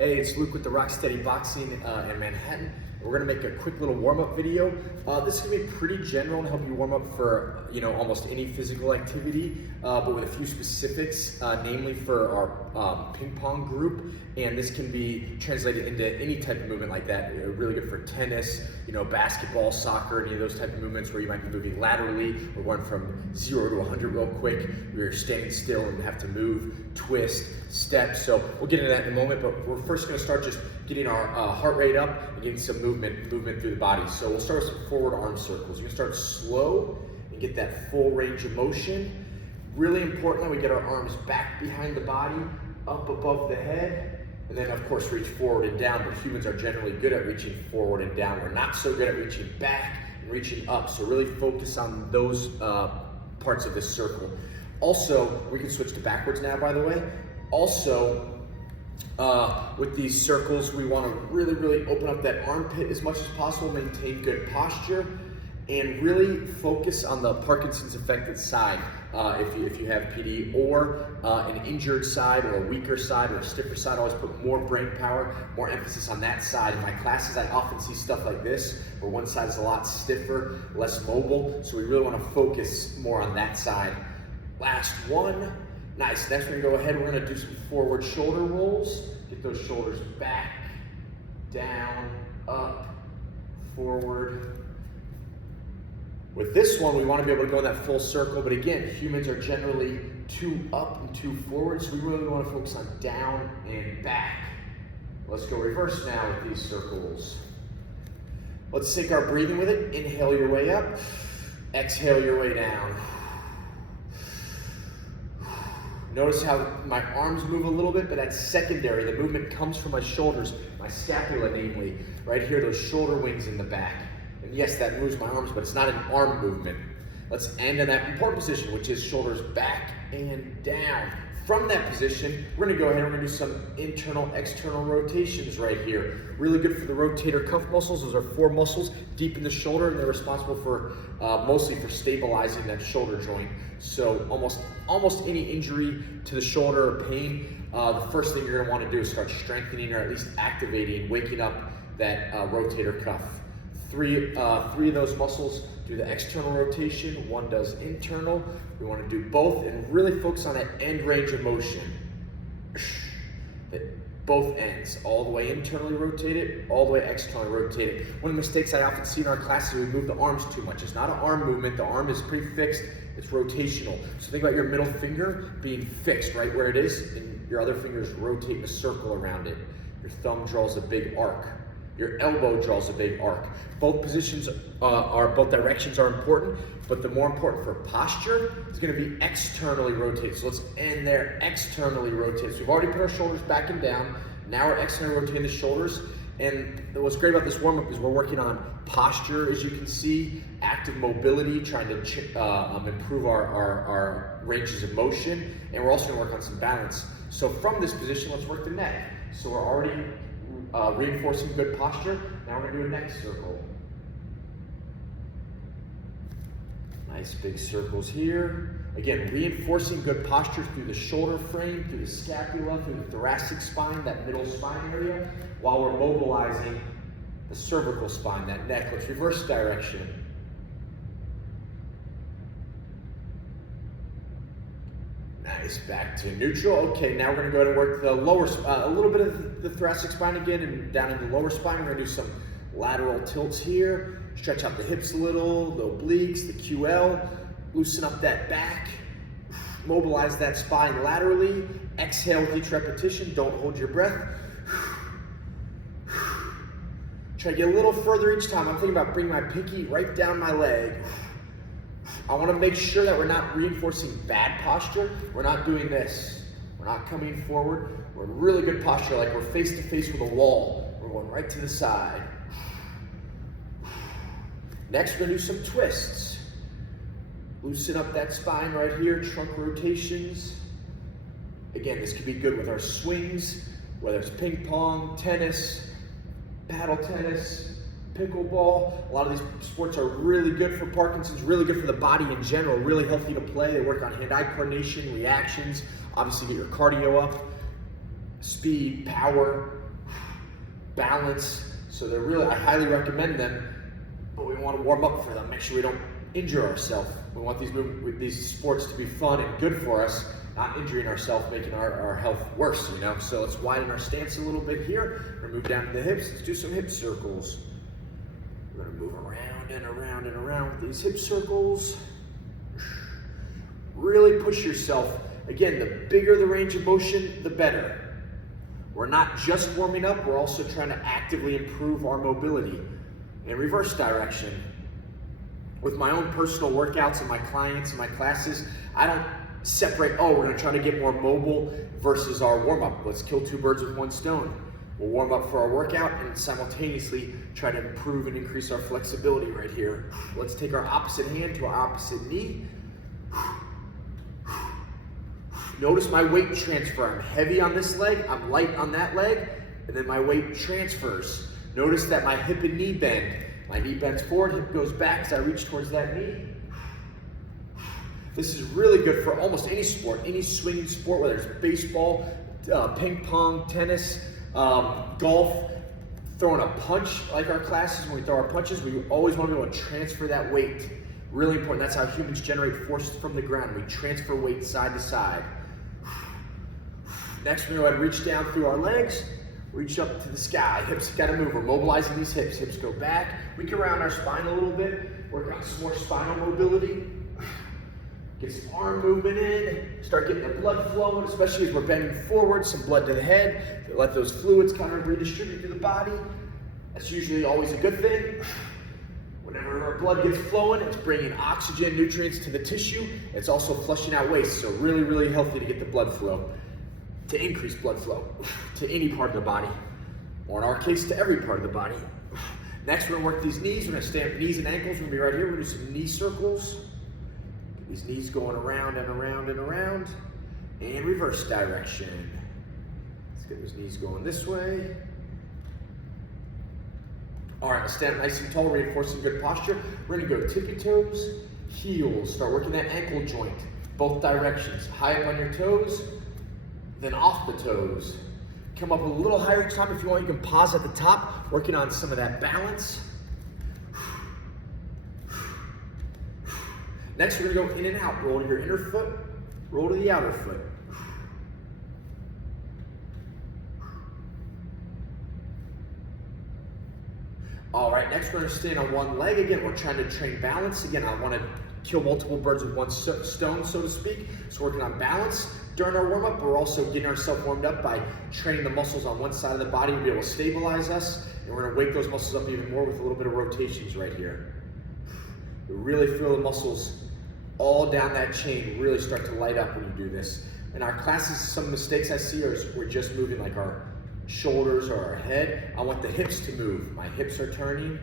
Hey, it's Luke with the Rocksteady Boxing in Manhattan. We're gonna make a quick little warm-up video. This is gonna be pretty general and help you warm up for almost any physical activity, but with a few specifics, namely for our ping pong group. And this can be translated into any type of movement like that. Really good for tennis, basketball, soccer, any of those type of movements where you might be moving laterally or going from 0 to 100 real quick. You're standing still and have to move, twist, step. So we'll get into that in a moment, but we're first gonna start just getting our heart rate up and getting some movement through the body. So we'll start with some forward arm circles. You're gonna start slow and get that full range of motion. Really important that we get our arms back behind the body, up above the head, and then of course reach forward and down, but humans are generally good at reaching forward and down. We're not so good at reaching back and reaching up, so really focus on those parts of this circle. Also, we can switch to backwards now, by the way. Also, with these circles, we want to really open up that armpit as much as possible, maintain good posture, and really focus on the Parkinson's affected side. If you have PD or an injured side or a weaker side or a stiffer side, always put more brain power, more emphasis on that side. In my classes, I often see stuff like this, where one side is a lot stiffer, less mobile, so we really want to focus more on that side. Last one. Nice. Next, we're going to go ahead, we're going to do some forward shoulder rolls. Get those shoulders back, down, up, forward. With this one, we want to be able to go in that full circle, but again, humans are generally too up and too forward, so we really want to focus on down and back. Let's go reverse now with these circles. Let's sync our breathing with it. Inhale your way up, exhale your way down. Notice how my arms move a little bit, but that's secondary. The movement comes from my shoulders, my scapula namely, right here, those shoulder wings in the back. And yes, that moves my arms, but it's not an arm movement. Let's end in that important position, which is shoulders back and down. From that position, we're gonna go ahead and we're gonna do some internal, external rotations right here. Really good for the rotator cuff muscles. Those are 4 muscles deep in the shoulder, and they're responsible for mostly for stabilizing that shoulder joint. So almost any injury to the shoulder or pain, the first thing you're gonna wanna do is start strengthening or at least activating, waking up that rotator cuff. Three of those muscles do the external rotation, 1 does internal. We want to do both and really focus on that end range of motion. Both ends, all the way internally rotated, all the way externally rotated. One of the mistakes I often see in our classes is we move the arms too much. It's not an arm movement, the arm is pretty fixed, it's rotational. So think about your middle finger being fixed right where it is, and your other fingers rotate in a circle around it. Your thumb draws a big arc. Your elbow draws a big arc. Both positions both directions are important, but the more important for posture is gonna be externally rotated. So let's end there, externally rotated. So we've already put our shoulders back and down. Now we're externally rotating the shoulders. And what's great about this warm-up is we're working on posture, as you can see, active mobility, trying to improve our ranges of motion. And we're also gonna work on some balance. So from this position, let's work the neck. So we're already reinforcing good posture. Now we're gonna do a neck circle. Nice big circles here. Again, reinforcing good posture through the shoulder frame, through the scapula, through the thoracic spine, that middle spine area, while we're mobilizing the cervical spine, that neck. Let's reverse direction. Nice, back to neutral. Okay, now we're gonna go ahead and work the lower, a little bit of the thoracic spine again, and down in the lower spine. We're gonna do some lateral tilts here. Stretch out the hips a little, the obliques, the QL. Loosen up that back. Mobilize that spine laterally. Exhale with each repetition. Don't hold your breath. Try to get a little further each time. I'm thinking about bringing my pinky right down my leg. I want to make sure that we're not reinforcing bad posture. We're not doing this. We're not coming forward. We're in really good posture, like we're face to face with a wall. We're going right to the side. Next, we're going to do some twists. Loosen up that spine right here, trunk rotations. Again, this could be good with our swings, whether it's ping pong, tennis, paddle tennis, pickleball. A lot of these sports are really good for Parkinson's, really good for the body in general, really healthy to play. They work on hand-eye coordination, reactions, obviously get your cardio up, speed, power, balance. So they're really, I highly recommend them, but we want to warm up for them, make sure we don't injure ourselves. We want these sports to be fun and good for us, not injuring ourselves, making our health worse, you know? So let's widen our stance a little bit here. We're gonna move down to the hips. Let's do some hip circles. We're gonna move around and around and around with these hip circles. Really push yourself. Again, the bigger the range of motion, the better. We're not just warming up, we're also trying to actively improve our mobility. In reverse direction. With my own personal workouts and my clients and my classes, I don't separate, oh, we're gonna try to get more mobile versus our warm-up. Let's kill two birds with one stone. We'll warm up for our workout and simultaneously try to improve and increase our flexibility right here. Let's take our opposite hand to our opposite knee. Notice my weight transfer. I'm heavy on this leg, I'm light on that leg, and then my weight transfers. Notice that my hip and knee bend. My knee bends forward, hip goes back as I reach towards that knee. This is really good for almost any sport, any swinging sport, whether it's baseball, ping pong, tennis, golf, throwing a punch like our classes. When we throw our punches, we always want to be able to transfer that weight. Really important. That's how humans generate force from the ground. We transfer weight side to side. Next, we're going to reach down through our legs. Reach up to the sky, hips gotta move. We're mobilizing these hips. Hips go back. We can round our spine a little bit, work on some more spinal mobility. Get some arm movement in, start getting the blood flowing, especially as we're bending forward, some blood to the head. Let those fluids kind of redistribute through the body. That's usually always a good thing. Whenever our blood gets flowing, it's bringing oxygen, nutrients to the tissue. It's also flushing out waste, so really, really healthy to get the blood flow. To increase blood flow to any part of the body, or in our case, to every part of the body. Next, we're gonna work these knees. We're gonna stand knees and ankles. We're gonna be right here. We're gonna do some knee circles. Get these knees going around and around and around. And reverse direction. Let's get those knees going this way. All right, let's stand nice and tall, reinforcing good posture. We're gonna go tippy toes, heels. Start working that ankle joint, both directions. High up on your toes, then off the toes. Come up a little higher each time. If you want, you can pause at the top, working on some of that balance. Next, we're gonna go in and out. Roll to your inner foot, roll to the outer foot. All right, next we're gonna stand on one leg. Again, we're trying to train balance. Again, I wanna kill multiple birds with one stone, so to speak. So working on balance. During our warm-up, we're also getting ourselves warmed up by training the muscles on one side of the body to be able to stabilize us. And we're gonna wake those muscles up even more with a little bit of rotations right here. We really feel the muscles all down that chain really start to light up when you do this. In our classes, some mistakes I see are we're just moving like our shoulders or our head. I want the hips to move. My hips are turning.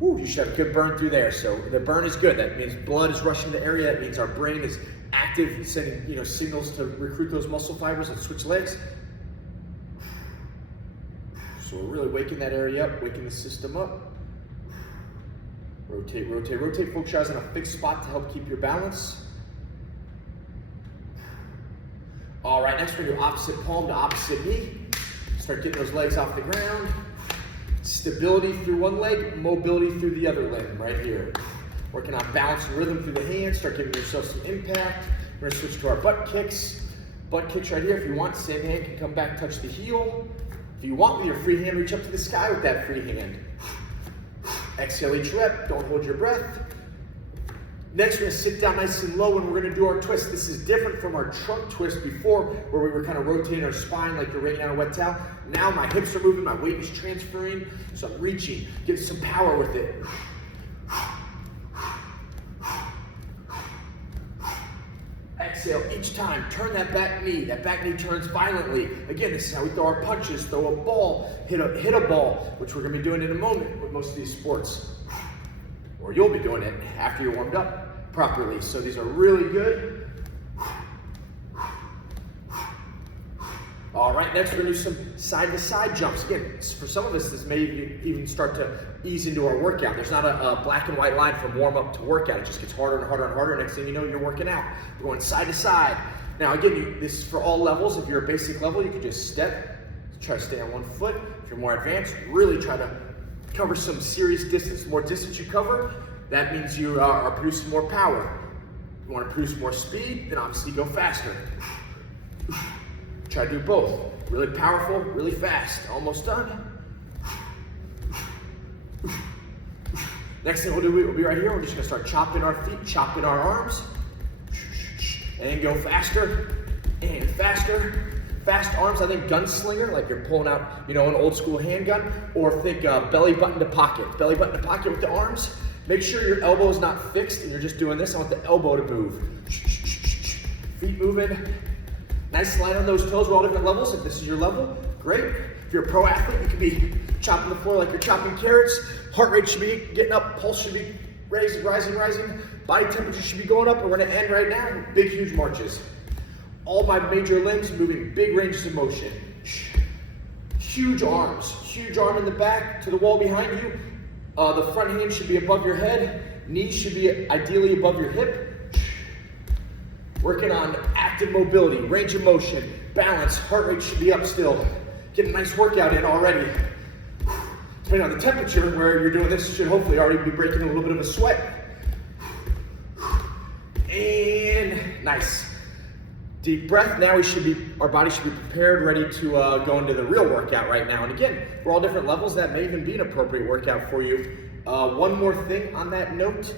Woo, you should have a good burn through there. So the burn is good. That means blood is rushing to the area. That means our brain is active, sending signals to recruit those muscle fibers and switch legs. So we're really waking that area up, waking the system up. Rotate, rotate, rotate. Focus your eyes on a fixed spot to help keep your balance. All right, next we're gonna do opposite palm to opposite knee. Start getting those legs off the ground. Stability through one leg, mobility through the other leg, right here. Working on balance and rhythm through the hands. Start giving yourself some impact. We're gonna switch to our butt kicks. Butt kicks right here. If you want, same hand can come back, touch the heel. If you want, with your free hand, reach up to the sky with that free hand. Exhale each rep, don't hold your breath. Next, we're gonna sit down nice and low and we're gonna do our twist. This is different from our trunk twist before, where we were kind of rotating our spine like you're raining on a wet towel. Now my hips are moving, my weight is transferring, so I'm reaching. Get some power with it. Exhale each time, turn that back knee. That back knee turns violently. Again, this is how we throw our punches, throw a ball, hit a ball, which we're gonna be doing in a moment with most of these sports. Or you'll be doing it after you're warmed up properly. So these are really good. All right, next we're gonna do some side-to-side jumps. Again, for some of us, this may even start to ease into our workout. There's not a black and white line from warm up to workout. It just gets harder and harder and harder. Next thing you know, you're working out. We're going side to side. Now again, this is for all levels. If you're a basic level, you can just step, try to stay on one foot. If you're more advanced, really try to cover some serious distance. The more distance you cover, that means you are producing more power. You want to produce more speed, then obviously go faster. Try to do both. Really powerful, really fast. Almost done. Next thing we'll do, we'll be right here. We're just gonna start chopping our feet, chopping our arms, and then go faster and faster. Fast arms, I think gunslinger, like you're pulling out, an old school handgun, or think belly button to pocket. Belly button to pocket with the arms. Make sure your elbow is not fixed and you're just doing this. I want the elbow to move. Feet moving. Nice line on those toes. We're all different levels. If this is your level, great. If you're a pro athlete, you could be chopping the floor like you're chopping carrots. Heart rate should be getting up. Pulse should be rising. Body temperature should be going up. And we're gonna end right now with big, huge marches. All my major limbs moving big ranges of motion. Huge arms. Huge arm in the back to the wall behind you. The front hand should be above your head. Knees should be ideally above your hip. Working on active mobility, range of motion, balance, heart rate should be up still. Get a nice workout in already. Depending on the temperature where you're doing this, you should hopefully already be breaking a little bit of a sweat. And nice. Deep breath. Now our body should be prepared, ready to go into the real workout right now. And again, we're all different levels. That may even be an appropriate workout for you. One more thing on that note.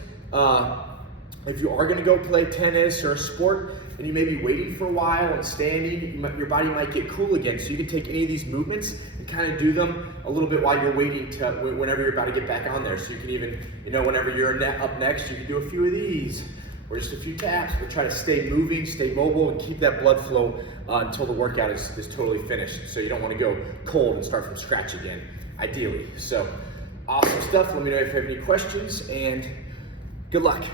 If you are going to go play tennis or a sport and you may be waiting for a while and standing, your body might get cool again. So you can take any of these movements and kind of do them a little bit while you're waiting to whenever you're about to get back on there. So you can even, whenever you're up next, you can do a few of these or just a few taps, but try to stay moving, stay mobile, and keep that blood flow until the workout is totally finished. So you don't want to go cold and start from scratch again, ideally. So awesome stuff. Let me know if you have any questions, and good luck.